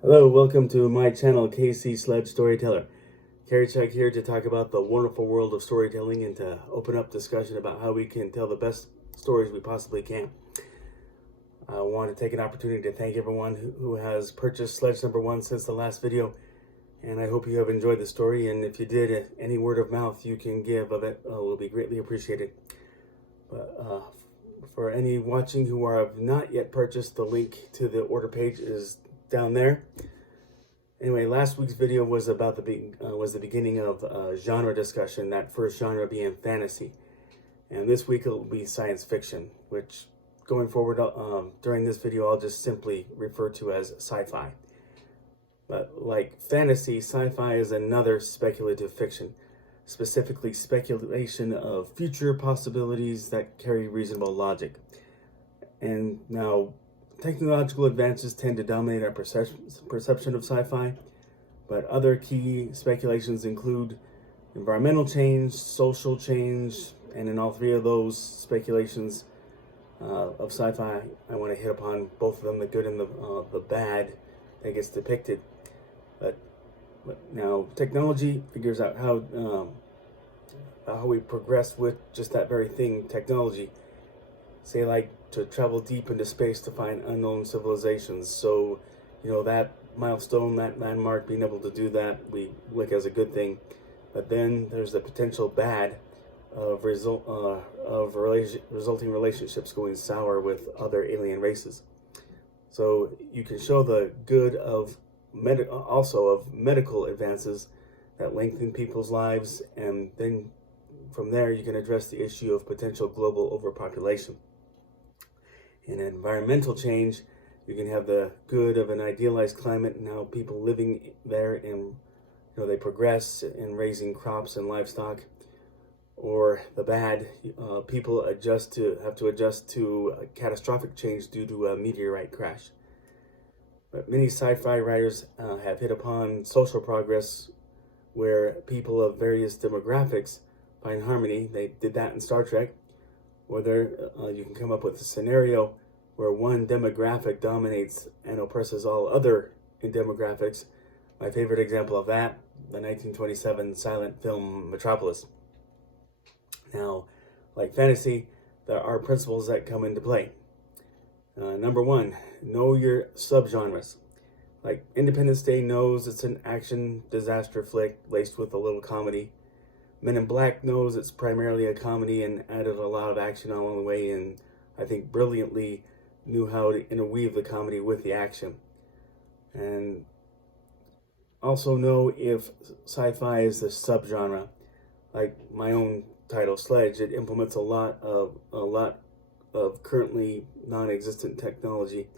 Hello, welcome to my channel, KC Sledge Storyteller. Carrie Check here to talk about the wonderful world of storytelling and to open up discussion about how we can tell the best stories we possibly can. I want to take an opportunity to thank everyone who has purchased Sledge number 1 since the last video, and I hope you have enjoyed the story, and if you did, any word of mouth you can give of it will be greatly appreciated. But for any watching who have not yet purchased, the link to the order page is down there. Anyway, last week's video was about the beginning of genre discussion, that first genre being fantasy. And this week it'll be science fiction, which going forward during this video I'll just simply refer to as sci-fi. But like fantasy, sci-fi is another speculative fiction, specifically speculation of future possibilities that carry reasonable logic. And now, technological advances tend to dominate our perception of sci-fi, but other key speculations include environmental change, social change, and in all three of those speculations of sci-fi, I want to hit upon both of them, the good and the bad that gets depicted. But now, technology figures out how we progress with just that very thing, technology. Say like to travel deep into space to find unknown civilizations. So, that milestone, that landmark, being able to do that, we look as a good thing. But then there's the potential bad of resulting relationships going sour with other alien races. So you can show the good of medical advances that lengthen people's lives, and then from there you can address the issue of potential global overpopulation. In environmental change, you can have the good of an idealized climate and how people living there and they progress in raising crops and livestock, or the bad, people have to adjust to a catastrophic change due to a meteorite crash. But many sci-fi writers have hit upon social progress where people of various demographics find harmony. They did that in Star Trek, or you can come up with a scenario where one demographic dominates and oppresses all other in demographics. My favorite example of that, the 1927 silent film Metropolis. Now, like fantasy, there are principles that come into play. Number one, know your subgenres. Like Independence Day knows it's an action disaster flick laced with a little comedy. Men in Black knows it's primarily a comedy and added a lot of action along the way, and I think brilliantly knew how to interweave the comedy with the action. And also know if sci-fi is the subgenre. Like my own title, Sledge, it implements a lot of currently non-existent technology,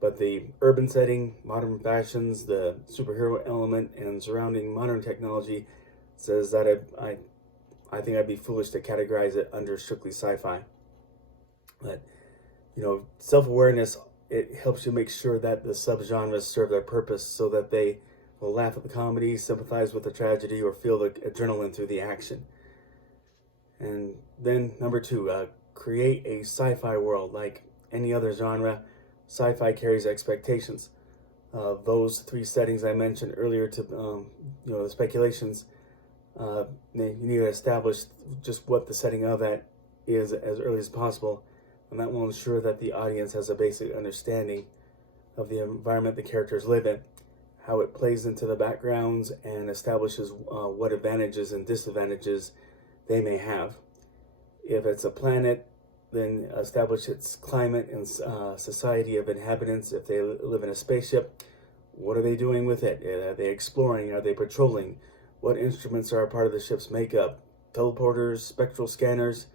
but the urban setting, modern fashions, the superhero element, and surrounding modern technology says that I think I'd be foolish to categorize it under strictly sci-fi. But self-awareness, it helps you make sure that the subgenres serve their purpose so that they will laugh at the comedy, sympathize with the tragedy, or feel the adrenaline through the action. And then number two, create a sci-fi world. Like any other genre, sci-fi carries expectations. Those three settings I mentioned earlier to the speculations, you need to establish just what the setting of that is as early as possible, and that will ensure that the audience has a basic understanding of the environment the characters live in, how it plays into the backgrounds, and establishes what advantages and disadvantages they may have. If it's a planet, then establish its climate and society of inhabitants. If they live in a spaceship, what are they doing with it? Are they exploring? Are they patrolling? What instruments are a part of the ship's makeup? Teleporters, spectral scanners.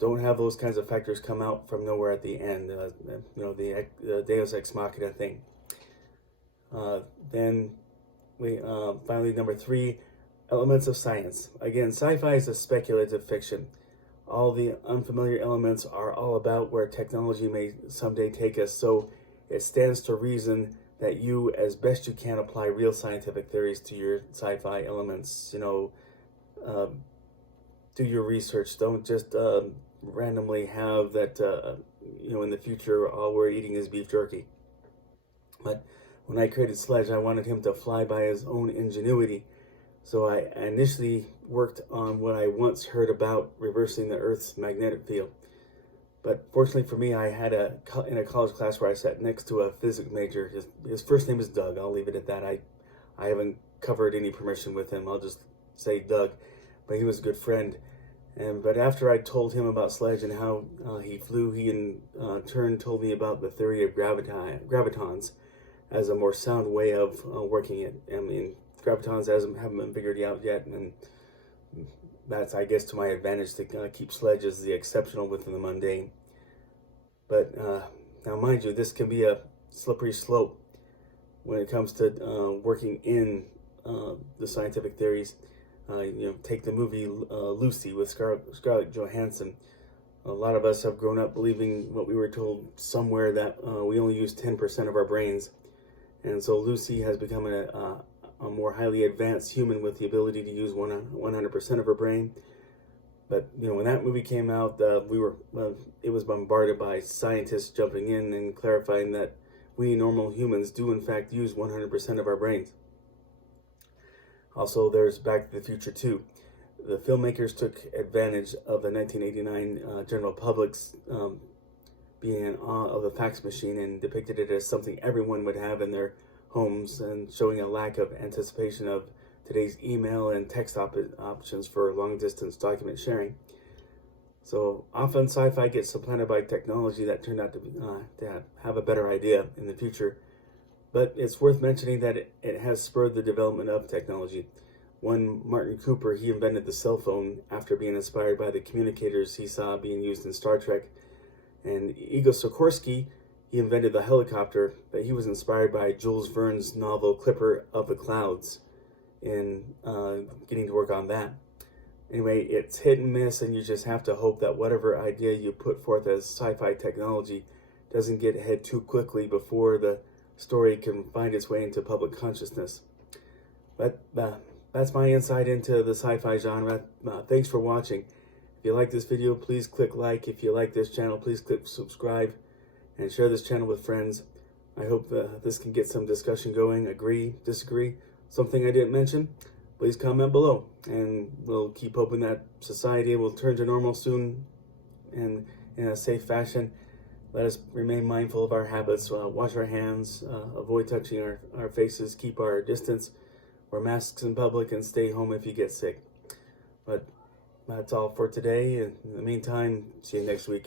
Don't have those kinds of factors come out from nowhere at the end. The Deus Ex Machina thing. Then we finally, number three, elements of science. Again, sci-fi is a speculative fiction. All the unfamiliar elements are all about where technology may someday take us, so it stands to reason that you, as best you can, apply real scientific theories to your sci-fi elements. Do your research. Don't just randomly have that, in the future, all we're eating is beef jerky. But when I created Sledge, I wanted him to fly by his own ingenuity. So I initially worked on what I once heard about reversing the Earth's magnetic field. But fortunately for me, I had in a college class where I sat next to a physics major. His first name is Doug. I'll leave it at that. I haven't covered any permission with him. I'll just say Doug. But he was a good friend. But after I told him about Sledge and how he flew, he in turn told me about the theory of gravitons as a more sound way of working it. I mean, gravitons haven't been figured out yet, and that's, I guess, to my advantage to keep Sledge as the exceptional within the mundane. But now, mind you, this can be a slippery slope when it comes to working in the scientific theories. Take the movie Lucy with Scarlett Johansson. A lot of us have grown up believing what we were told somewhere, that we only use 10% of our brains. And so Lucy has become a more highly advanced human with the ability to use 100% of her brain. But when that movie came out, it was bombarded by scientists jumping in and clarifying that we normal humans do in fact use 100% of our brains. Also, there's Back to the Future 2. The filmmakers took advantage of the 1989 general public's being in awe of the fax machine and depicted it as something everyone would have in their homes, and showing a lack of anticipation of today's email and text options for long-distance document sharing. So often sci-fi gets supplanted by technology that turned out to have a better idea in the future. But it's worth mentioning that it has spurred the development of technology. One Martin Cooper, he invented the cell phone after being inspired by the communicators he saw being used in Star Trek. And Igor Sikorsky, he invented the helicopter, but he was inspired by Jules Verne's novel Clipper of the Clouds in getting to work on that. Anyway, it's hit and miss, and you just have to hope that whatever idea you put forth as sci-fi technology doesn't get ahead too quickly before the story can find its way into public consciousness. But that's my insight into the sci-fi genre. Thanks for watching. If you like this video, please click like. If you like this channel, please click subscribe and share this channel with friends. I hope this can get some discussion going. Agree, disagree, something I didn't mention, please comment below. And we'll keep hoping that society will turn to normal soon and in a safe fashion. Let us remain mindful of our habits, wash our hands, avoid touching our faces, keep our distance, wear masks in public, and stay home if you get sick. But that's all for today. In the meantime, see you next week.